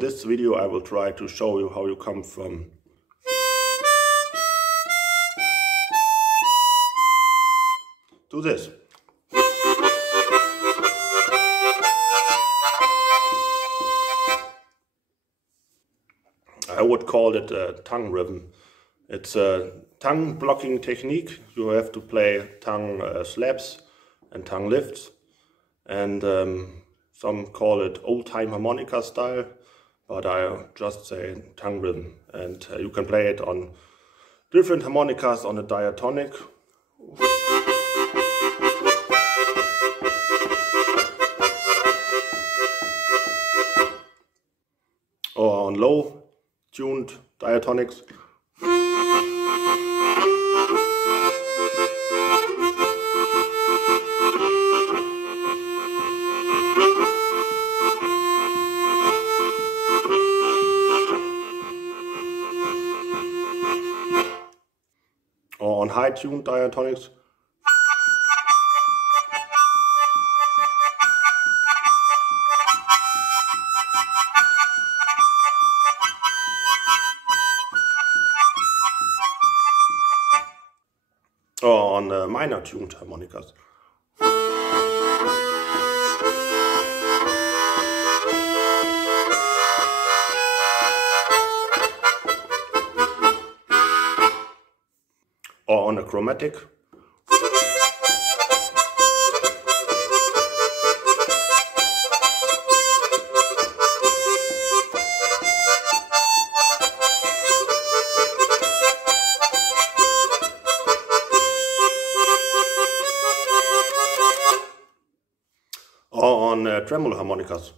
in this video I will try to show you how you come from to this. I would call it a tongue rhythm. It's a tongue blocking technique. You have to play tongue slaps and tongue lifts, and some call it old-time harmonica style, but I just say tongue rhythm. And you can play it on different harmonicas on a diatonic, or on low tuned diatonics. Or on high tuned diatonics. Or on minor tuned harmonicas. Or on a chromatic. Or on tremolo harmonicas.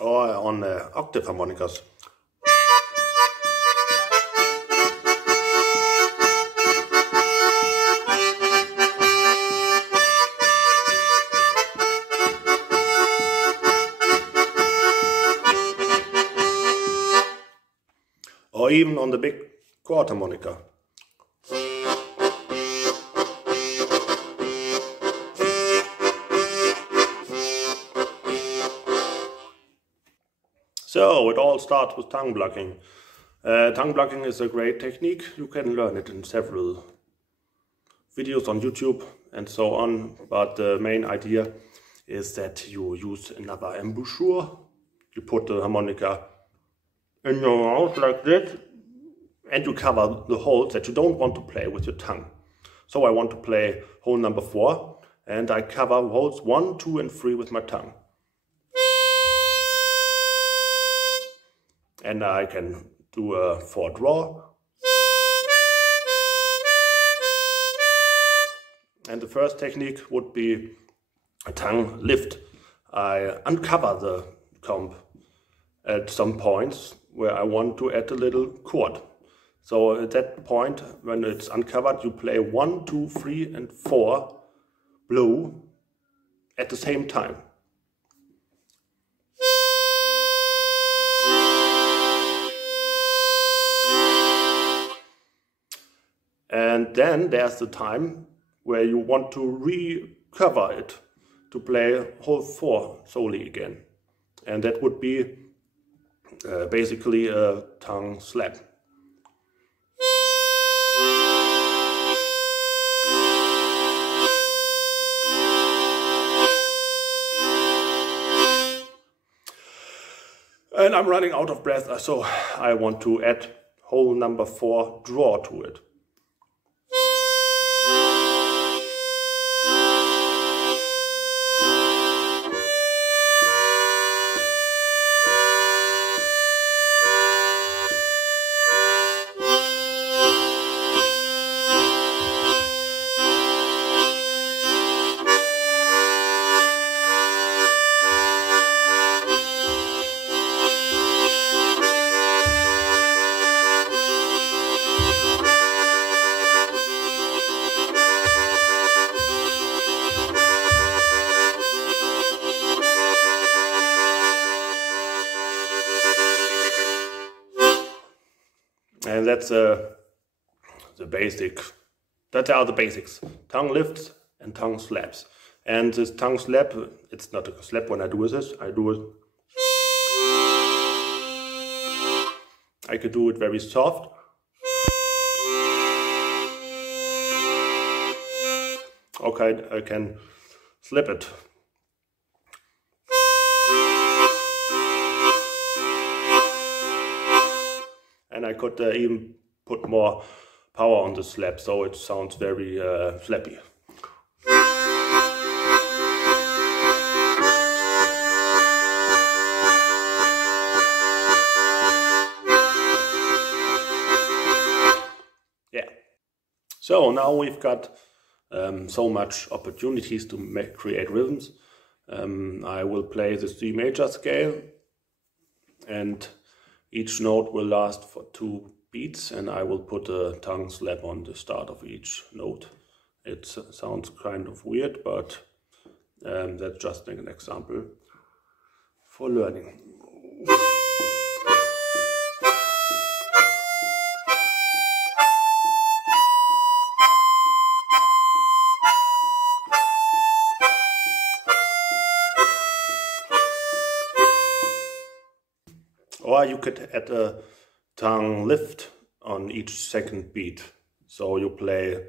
Or on octave harmonicas. Or even on the big chord harmonica. So it all starts with tongue blocking. Tongue blocking is a great technique. You can learn it in several videos on YouTube and so on, but the main idea is that you use another embouchure. You put the harmonica in your mouth like this, and you cover the holes that you don't want to play with your tongue. So I want to play hole number 4, and I cover holes 1, 2 and 3 with my tongue. And I can do a 4 draw. And the first technique would be a tongue lift. I uncover the comb at some points where I want to add a little chord. So at that point, when it's uncovered, you play 1, 2, 3 and 4 blow at the same time. And then there's the time where you want to recover it, to play hole 4 solely again. And that would be basically a tongue slap. And I'm running out of breath, so I want to add hole number 4 draw to it. And that's the basic. That are the basics. Tongue lifts and tongue slaps. And this tongue slap, it's not a slap when I do this. I do it. I could do it very soft. Okay, I can slip it. And I could even put more power on the slap, so it sounds very slappy. Yeah. So now we've got so much opportunities to create rhythms. I will play the C major scale, and each note will last for 2 beats, and I will put a tongue slap on the start of each note. It sounds kind of weird, but that's just an example for learning. Or you could add a tongue lift on each second beat. So you play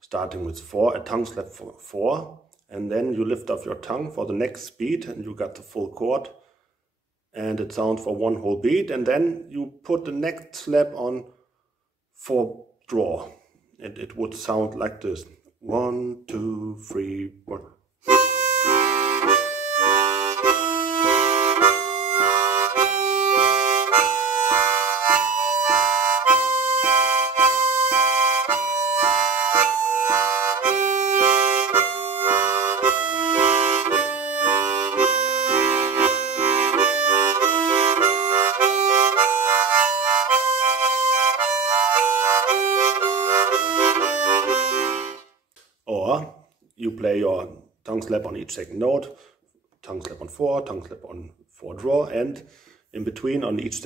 starting with 4, a tongue slap for 4, and then you lift off your tongue for the next beat and you got the full chord. And it sounds for 1 whole beat, and then you put the next slap on 4 draw. And it would sound like this. 1, 2, 3, 4. Or you play your tongue slap on each second note, tongue slap on 4, tongue slap on 4 draw, and in between on each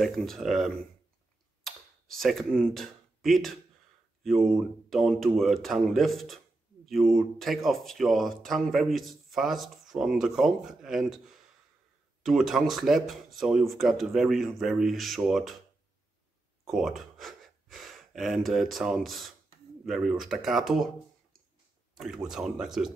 second beat, you don't do a tongue lift. You take off your tongue very fast from the comb and do a tongue slap, so you've got a very, very short chord. And it sounds very staccato. It would sound like this.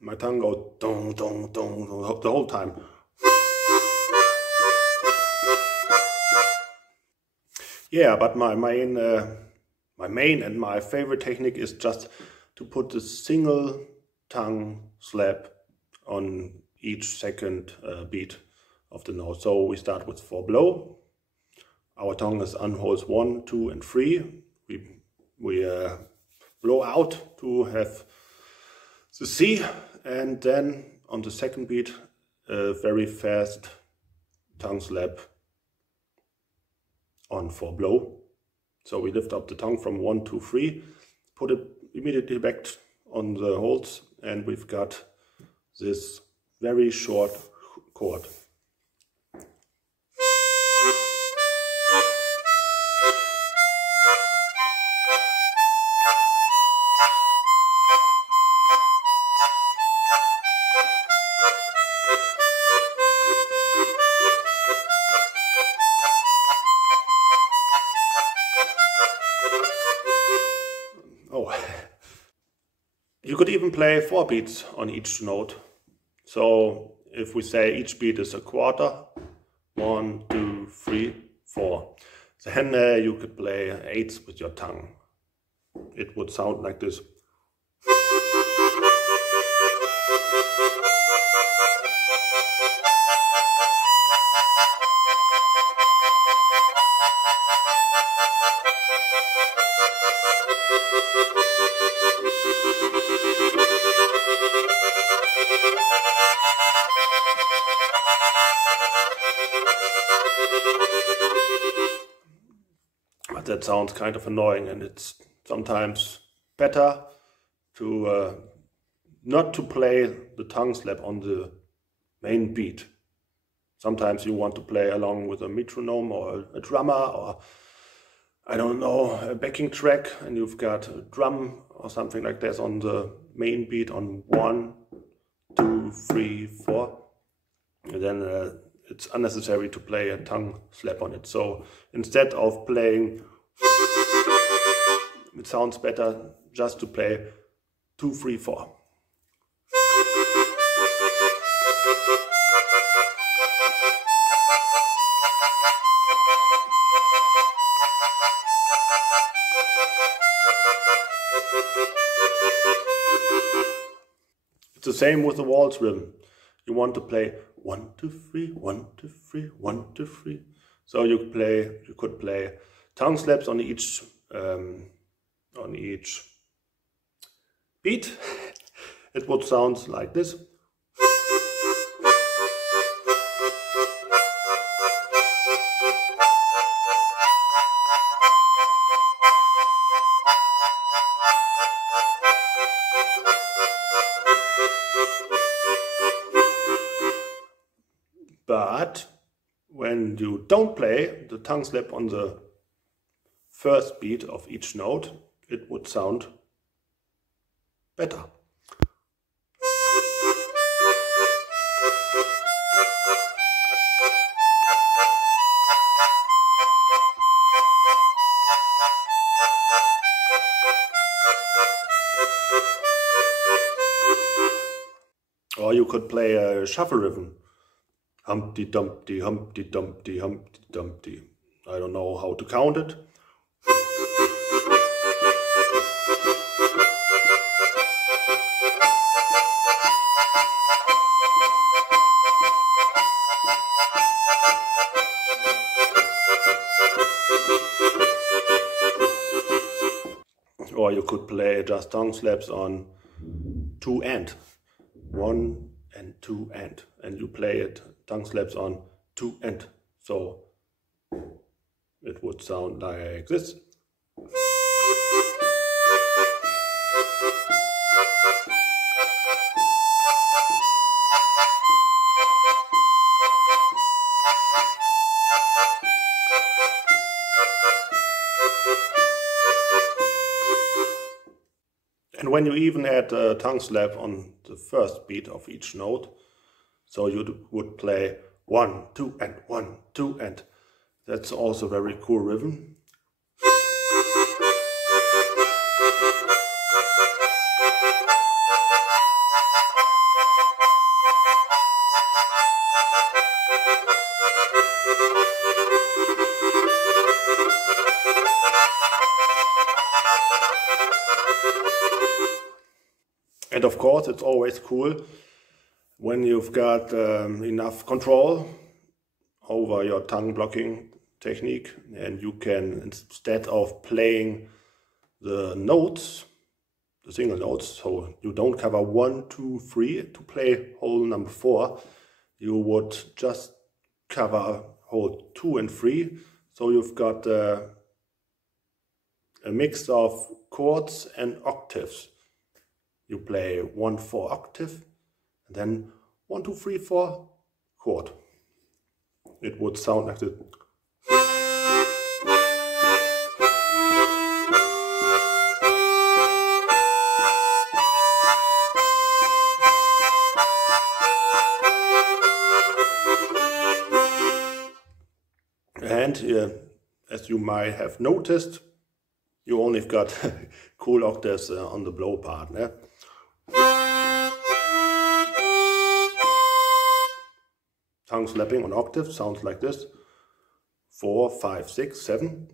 My tongue goes dong, dong, dong, the whole time. Yeah, but my main and my favorite technique is just to put a single tongue slap on each second beat of the note. So we start with 4 blow. Our tongue is on holes 1, 2, and 3. We blow out to have the C, and then on the second beat, a very fast tongue slap on 4 blow. So we lift up the tongue from 1, 2, 3, put it immediately back on the holes, and we've got this very short chord. You could even play 4 beats on each note. So if we say each beat is a quarter, 1, 2, 3, 4, then you could play 8s with your tongue. It would sound like this. But that sounds kind of annoying, and it's sometimes better to not to play the tongue slap on the main beat. Sometimes you want to play along with a metronome or a drummer, or I don't know, a backing track, and you've got a drum or something like this on the main beat on 1, 2, 3, 4. And then it's unnecessary to play a tongue slap on it. So instead of playing, it sounds better just to play 2, 3, 4. It's the same with the waltz rhythm. You want to play 1, 2, 3, 1, 2, 3, 1, 2, 3. So you could play tongue slaps on each beat. It would sound like this. But when you don't play the tongue slap on the first beat of each note, it would sound better. Or you could play a shuffle rhythm. Humpty Dumpty, Humpty Dumpty, Humpty Dumpty. I don't know how to count it. Or you could play just tongue slaps on 2 and 1 and 2 and you play it tongue slaps on 2 and. So it would sound like this. And when you even add a tongue slap on the first beat of each note, so you would play 1, 2 and 1, 2 and. That's also very cool rhythm. And of course, it's always cool when you've got enough control over your tongue blocking technique, and you can, instead of playing the notes, the single notes, so you don't cover 1, 2, 3 to play hole number 4, you would just cover hole 2 and 3. So you've got a mix of chords and octaves. You play 1, 4 octave, and then 1, 2, 3, 4 chord. It would sound like this. And as you might have noticed, you only got cool octaves on the blow part. Yeah? Tongue slapping on octaves sounds like this. 4, 5, 6, 7.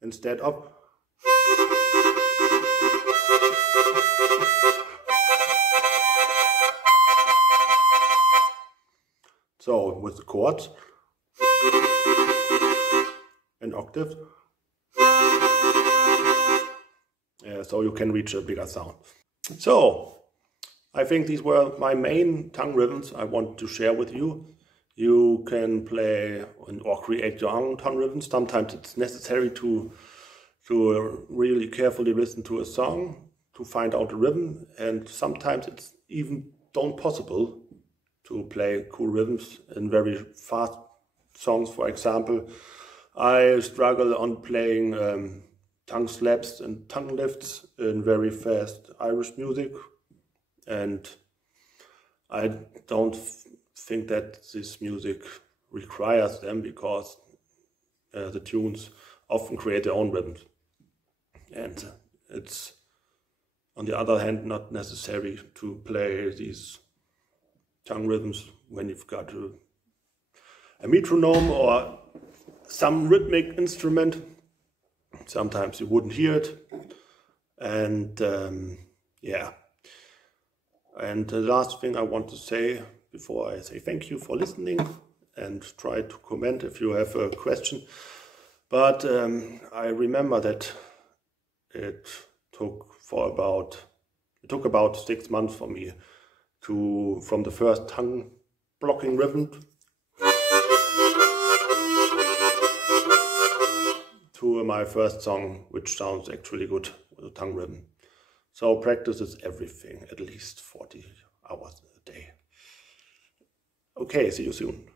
Instead of so with the chords. in octaves. So you can reach a bigger sound. So I think these were my main tongue rhythms I want to share with you. You can play or create your own tongue rhythms. Sometimes it's necessary to really carefully listen to a song to find out the rhythm, and sometimes it's even don't possible to play cool rhythms in very fast songs. For example, I struggle on playing tongue slaps and tongue lifts in very fast Irish music, and I don't think that this music requires them, because the tunes often create their own rhythms, and it's on the other hand not necessary to play these tongue rhythms when you've got a metronome or some rhythmic instrument. Sometimes you wouldn't hear it, and yeah. And the last thing I want to say before I say thank you for listening, and try to comment if you have a question. But I remember that it took about 6 months for me from the first tongue blocking rhythm to my first song, which sounds actually good with a tongue rhythm. So practice is everything, at least 40 hours a day. Okay, see you soon.